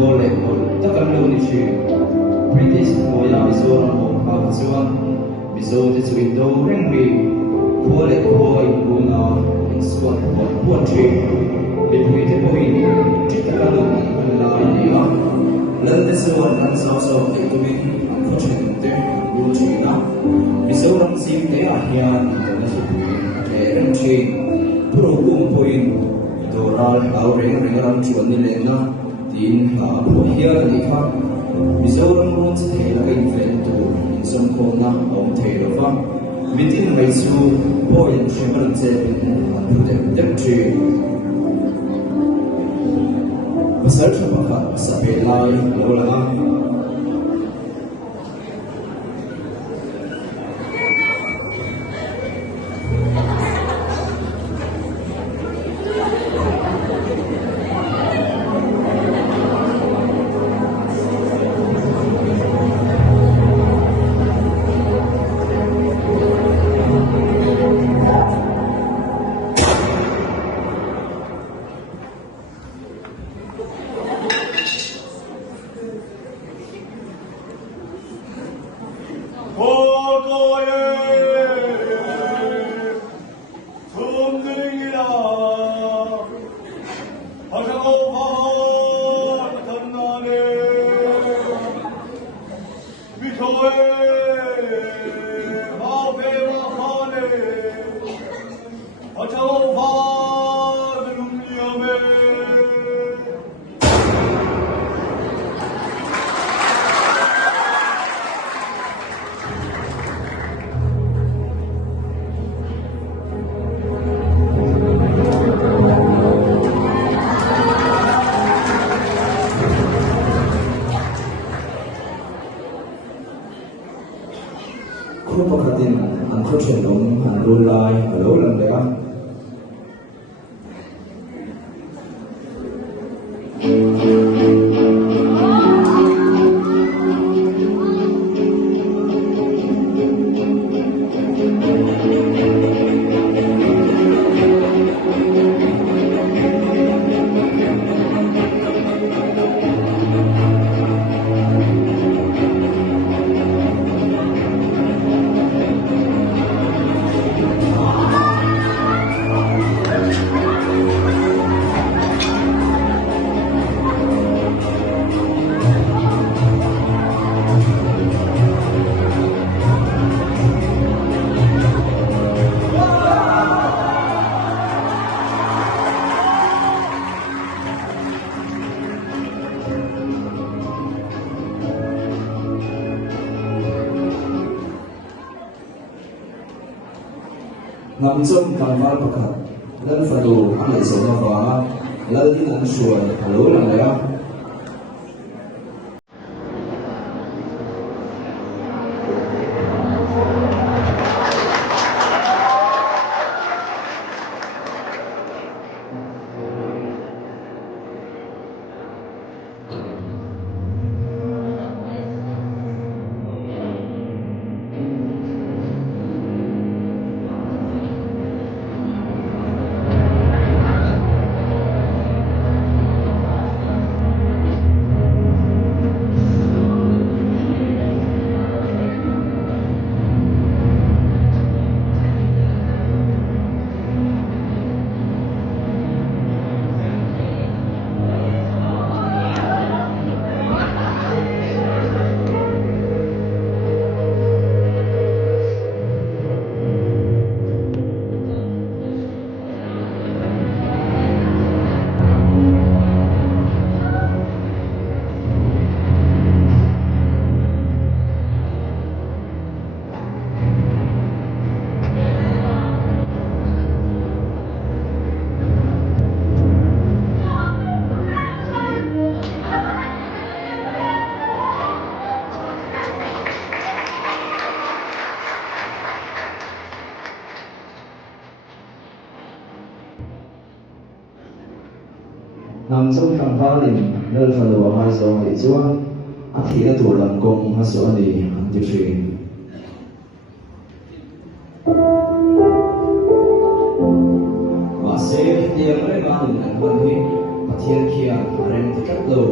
mô lệ một tất cả lưu đi chữ British mô ya miso na mô ha chuan miso te chu in do reng mi khua lệ khua in bu na in suan buan chi để tụi te po in chích tất cả lưu an la ni a lần te suan an sao sao te tụi an phu chen te bu chi na miso ram sim te a hian na su te reng chi pro kum po in doral au reng ram chuan ni le na tin ha po hian ni kha Mizoram ron sa thela ka invento in som ko na om thela fa mitin mai su po in shemal che an putem dem tri pasal sa baka sa pelai lola ngam chom kanwal pakhat lan fadu ang ai so na wa lalin an suan alo lang ya nằm trong thằng ba liền nơi phần đồ hai giờ để chúa ác khí đã tụ làm công hai số đi ăn tiêu xì và sẽ tiêm lấy ba lần ăn quan hệ và thiên kia và đem tới các đầu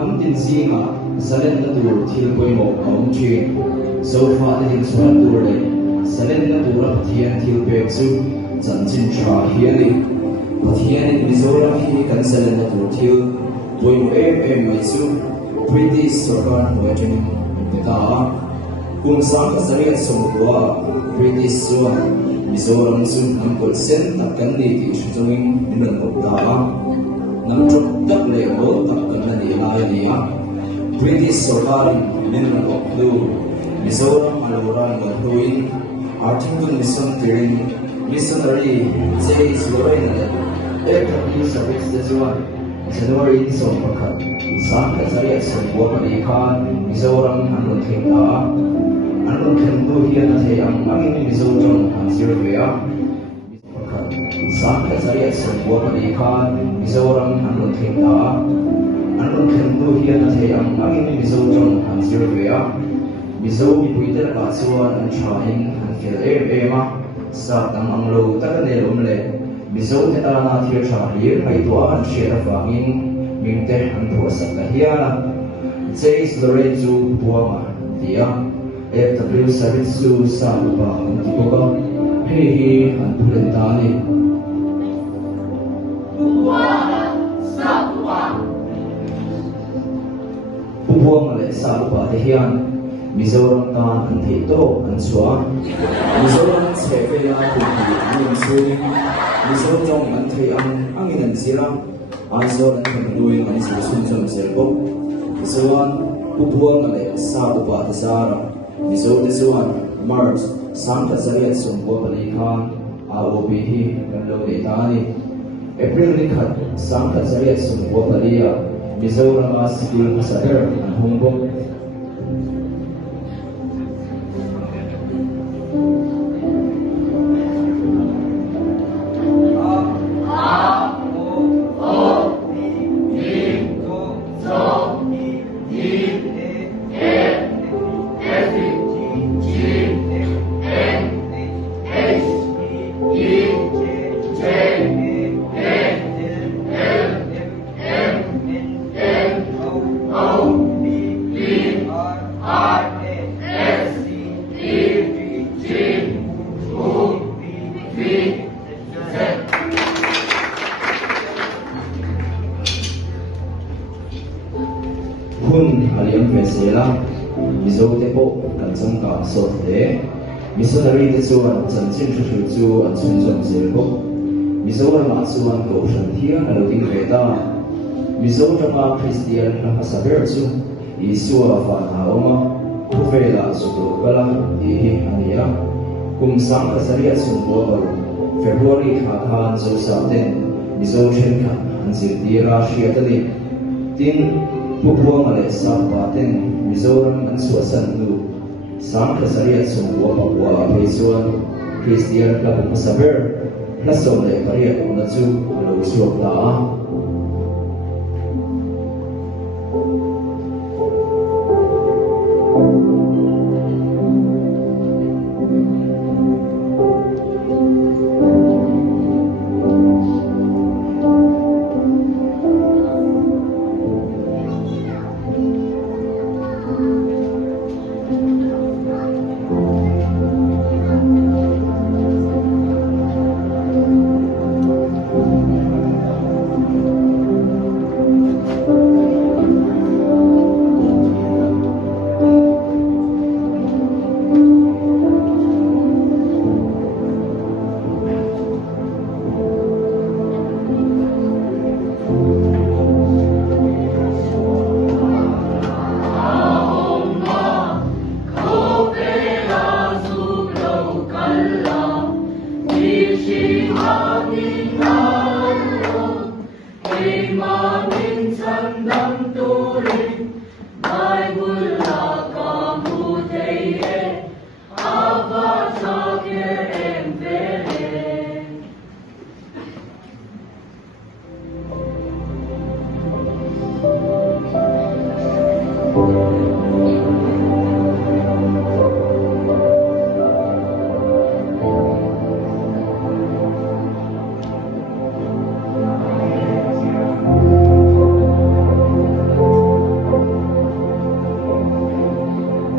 nắm tin gì mà salen na tur thil koi mo om chi so fa na din suan tur le salen na tur ap thian thil pe chu chan chin tra hian ni pathian mizoram hi kan salen na tur thil koi mo em mai chu British sarkar mo chen ta kung sang ka sari som kwa British suan mizoram chu nam kol sen tak kan ni ti shungin niman ko ta nam truk tak le mo tak kan na ni la ni a British sarkar niman ko du mizoram aloran mo duin article mission tiring missionary say slowen le ekapli service de suan January so pakhat sang ka sari som kwa ni khan mizoram anun theta anun khendu hian na the ang angin mizoram ang sirwea sang ka sari som kwa ni khan mizoram anun theta anun khendu hian na the ang angin mizoram ang sirwea mizo mi puiter ka chuan an thain an fel ema sa tam ang lo tak ne lom le mizo te ta na thir tha hi mai to an share fangin mingte an tho sak ka hiana Chase Lorenzo Buama dia FW service to sa ba ti ko ba hi an pulen ta ni Buama sa Buama le sa ba te hian Mizoram ta an thi to an chua Mizoram che fe la ku ni an su Mizoram an thei ang in an sira aso an thei duin an su sun cham sel ko Mizoram pupuang le sa upa ta sara Mizoram te suan March sang ta sariat sum ko pali khan AOB hi kan lo le ta ni April ni khat sang ta sariat sum ko pali ya Mizoram a skill master an hongbok Missionary te chuan chan chin thu chu an chun chon zel ko Mizoram ma chuan ko than hian alo ding ve ta Mizoram ma Christian na hasaber chu Isua fa na oma thu ve la su to kala hi ania kum sang ka saria sun ko ba February khan so sa den Mizoram khan an zir tira shia ta ni tin pupuang ale sa pa ten Mizoram an su san nu sang ka sariat sum wa peisuan Christian ka pa saber plaso le pariat na chu lo suok ta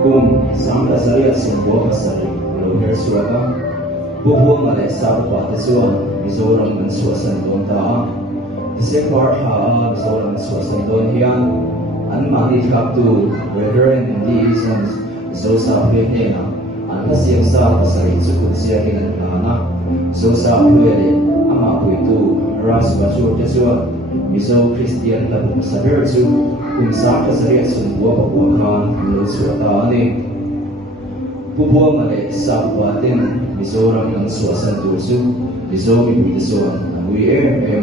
kum sang da zaria singbo pasari lo her suaka bubuang ale sa pa ta suan mizoram an suasan don ta ise par ha mizoram suasan don hian an mani thap tu reverend di sons so sa phe na an pasiang sa pasari chu ku sia hin na so sa phe le ama pui tu ras ba chu te suan miso Christian ta sa ver chu kum sa ka zaria singbo pa ko khan lo suata ni bubuang ale sa pa tin mizoram ang suasan tu su mizo mi suan amui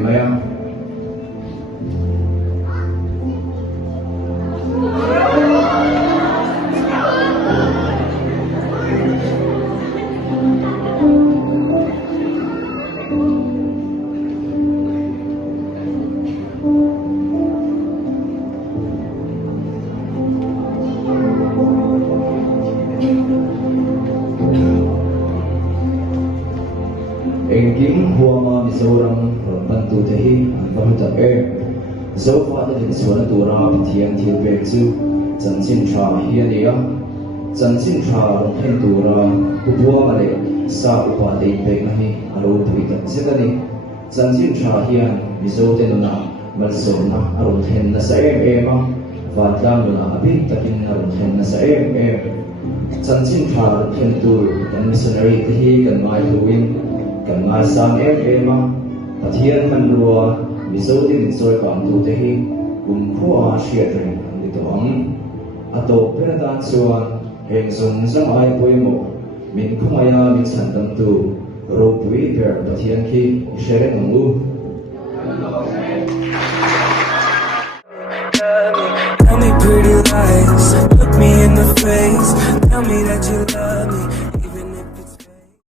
maya engking huama mizoram bantu tehi pamuta zo fa ta suan tura thiam thil be chu chanchin tha hiania chanchin tha rong hen tura buwa male sa upa dei be nahi alo pui ta sekani chanchin tha hian mizo te na malsona arong hen na sa ema vatlang na abi takin arong hen na sa chanchin tha hen tur kan missionary tehi kan mai luin kan ma sang ema pathian man ruwa mizo tin soi pam tu te hi khuwa shia tring ni to ang ato peradan chuan heng sung sang ai poimo min khumaya min chandam tu ro pui per pathian ki shere ngu Tell me pretty lies, look me in the face, tell me that you love me.